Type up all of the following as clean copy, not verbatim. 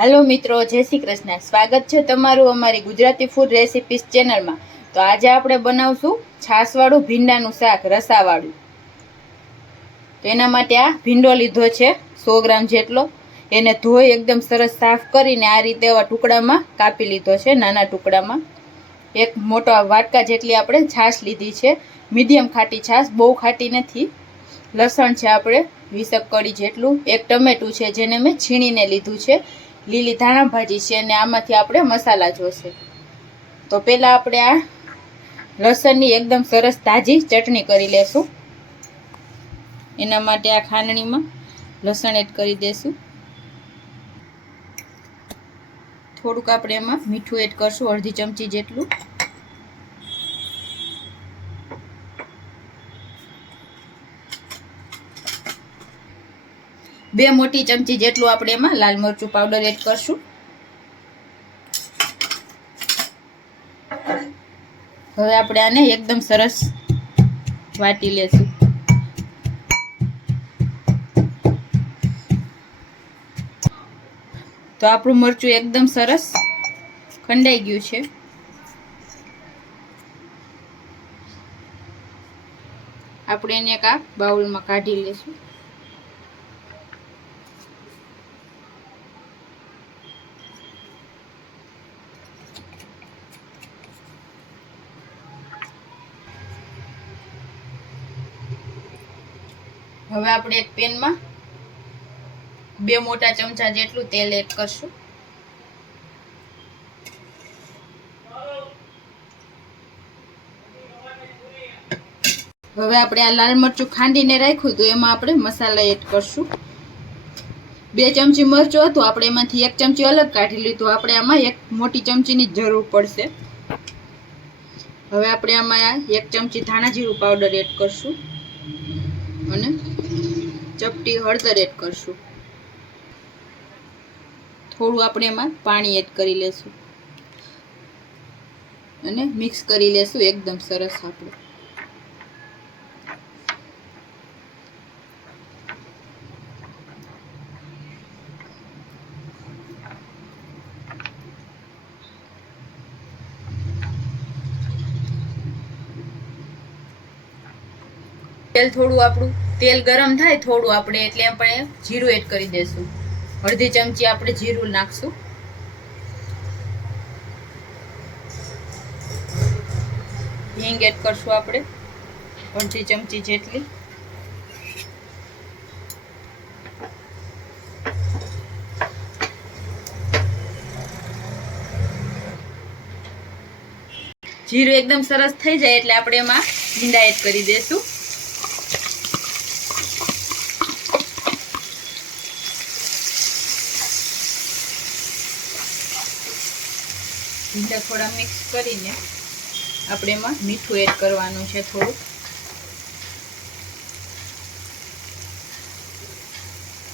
Hello मित्रों, जय श्री कृष्ण। स्वागत है तमारू अमारी गुजराती फूड रेसिपीज चेनल में। तो आज आपणे बनावशुं छासवाळुं भींडानुं शाक रसावाळुं। तो एना माटे आ भींडो लीधो छे 100 ग्राम जेटलो। एने धोई एकदम सरस साफ करीने आ रीते एवा टुकडामां कापी लीधो छे, नाना टुकडामां। एक मोटा वाटका जेटली आपणे छाश लीधी छे, मीडियम खाटी छाश, बहु खाटी नथी। लसण छे आपणे 20 कड़ी जेटलुं। एक टमेटुं छे जेने मैं छीणीने लीधुं छे। લીલી ધાણા ભાજી છે અને આમાંથી આપણે મસાલા જોશે। તો પહેલા આપણે આ લસણની એકદમ સરસ તાજી ચટણી કરી લેશું। એના માટે આ ખાંડણીમાં લસણ એડ કરી દેશું। થોડુંક આપણે એમાં મીઠું એડ કરશું, અડધી ચમચી જેટલું। બે મોટી ચમચી જેટલું આપણે એમાં લાલ મરચું પાવડર એડ કરશું। હવે આપણે આને એકદમ સરસ વાટી લેશું। તો આપણું મરચું એકદમ સરસ ખંડાઈ ગયું છે। આપણે એને એક આ બાઉલમાં કાઢી લેશું। હવે આપણે એક પેનમાં 2 મોટા ચમચા જેટલું તેલ એડ કરશું। હવે આપણે આ લાલ મરચું ખાંડીને રાખ્યું તો એમાં આપણે મસાલા એડ કરશું। 2 ચમચી મરચું હતું, આપણે એમાંથી 1 ચમચી અલગ કાઢી લીધું। આપણે આમાં 1 મોટી ચમચીની જરૂર પડશે। હવે આપણે આમાં 1 ચમચી ધાણા જીરું પાવડર એડ કરશું અને ચપટી હળદર એડ કરશું। થોડું આપણે એમાં પાણી એડ કરી લેશું અને મિક્સ કરી લેશું એકદમ સરસ આપણે। તેલ થોડું આપણું તેલ ગરમ થાય થોડું આપણે એટલે આપણે જીરું એડ કરી દેશું। અડધી ચમચી આપણે જીરું નાખશું। હિંગ એડ કરશું આપણે અડધી ચમચી જેટલી। જીરું એકદમ સરસ થઈ જાય એટલે આપણે એમાં ભીંડા એડ કરી દેશું। ભીંડા થોડા મિક્સ કરીને આપણે એમાં મીઠું એડ કરવાનું છે થોડું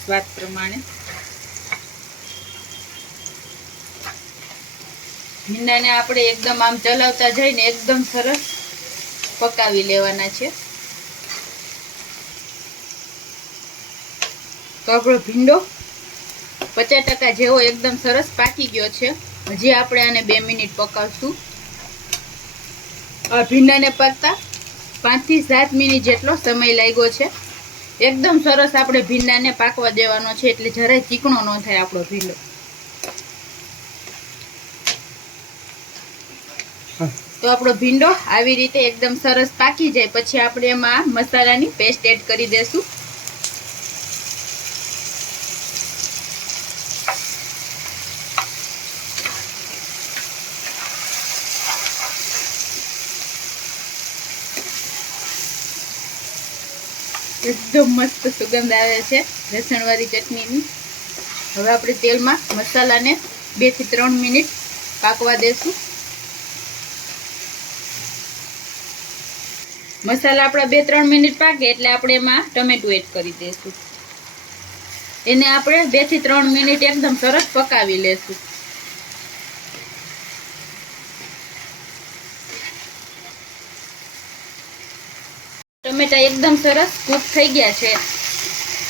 સ્વાદ પ્રમાણે। ભીંડાને આપણે એકદમ આમ ચલાવતા જઈને એકદમ સરસ પકાવી લેવાના છે। તો આપણો ભીંડો 50% જેવો એકદમ સરસ પાકી ગયો છે। હજી આપણે આને 2 મિનિટ પકાવશું। આ ભીંડાને પાકતા 5 થી 7 મિનિટ જેટલો સમય લાગ્યો છે। એકદમ સરસ આપણે ભીંડાને પાકવા દેવાનો છે એટલે જરાય ચીકણો ન થાય આપણો ભીંડો। તો આપણો ભીંડો આવી રીતે એકદમ સરસ પાકી જાય પછી આપણે એમાં મસાલાની પેસ્ટ એડ કરી દેશું। एकदम मस्त सुगंध आवे छे लसणवाળી चटनीनी। હવે આપણે તેલમાં મસાલાને 2 થી 3 મિનિટ પાકવા દેશું। મસાલા આપણા 2-3 મિનિટ પાકે એટલે આપણે એમાં ટમેટું એડ કરી દેશું। એને આપણે 2 થી 3 મિનિટ એકદમ સરસ પકાવી લેશું। ટમેટા એકદમ સરસ કૂક થઈ ગયા છે।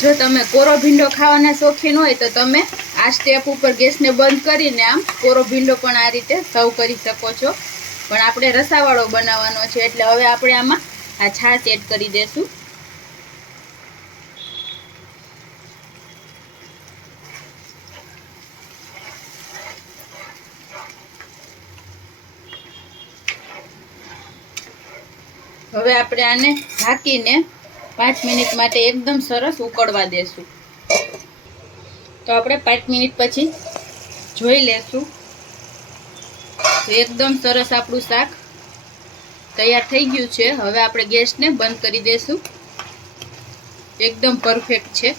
જો તમે કોરો ભીંડો ખાવાના શોખીન હોય તો તમે આ આ સ્ટેપ ઉપર ગેસને બંધ કરીને આમ કોરો ભીંડો પણ આ રીતે સર્વ કરી શકો છો. પણ આપણે રસાવાળો બનાવવાનો છે એટલે હવે આપણે આમાં આ છાશ એડ કરી દેશું. હવે આપણે આને ઢાંકીને 5 મિનિટ માટે એકદમ સરસ ઉકળવા દેશું. તો આપણે 5 મિનિટ પછી જોઈ લેશું. તો એકદમ સરસ આપણું શાક તૈયાર થઈ ગયું છે. હવે આપણે ગેસને બંધ કરી દેશું. એકદમ પરફેક્ટ છે.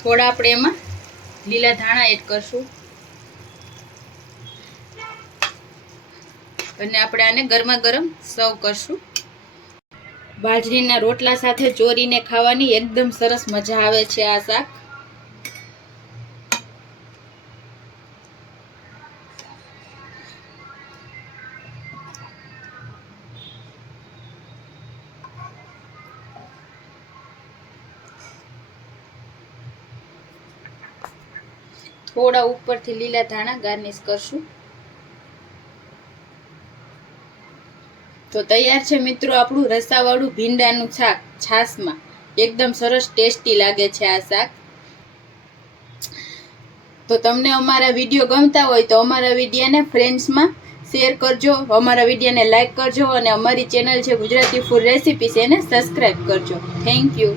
થોડા આપણે એમાં લીલા ધાણા એડ કરશું અને આપણે આને ગરમા ગરમ સર્વ કરશું. બાજરીના રોટલા સાથે ચોરીને ખાવાની એકદમ સરસ મજા આવે છે આ શાક. થોડા ઉપરથી લીલા ધાણા ગાર્નિશ કરશું. તો તૈયાર છે મિત્રો આપણું રસાવાળું ભીંડાનું શાક છાશમાં. એકદમ સરસ ટેસ્ટી લાગે છે આ શાક. તો તમને અમારા વિડીયો ગમતા હોય તો અમારા વિડીયોને ફ્રેન્ડ્સમાં શેર કરજો, અમારા વિડીયોને લાઈક કરજો અને અમારી ચેનલ છે ગુજરાતી ફૂડ રેસિપીસ એને સબસ્ક્રાઈબ કરજો. Thank you.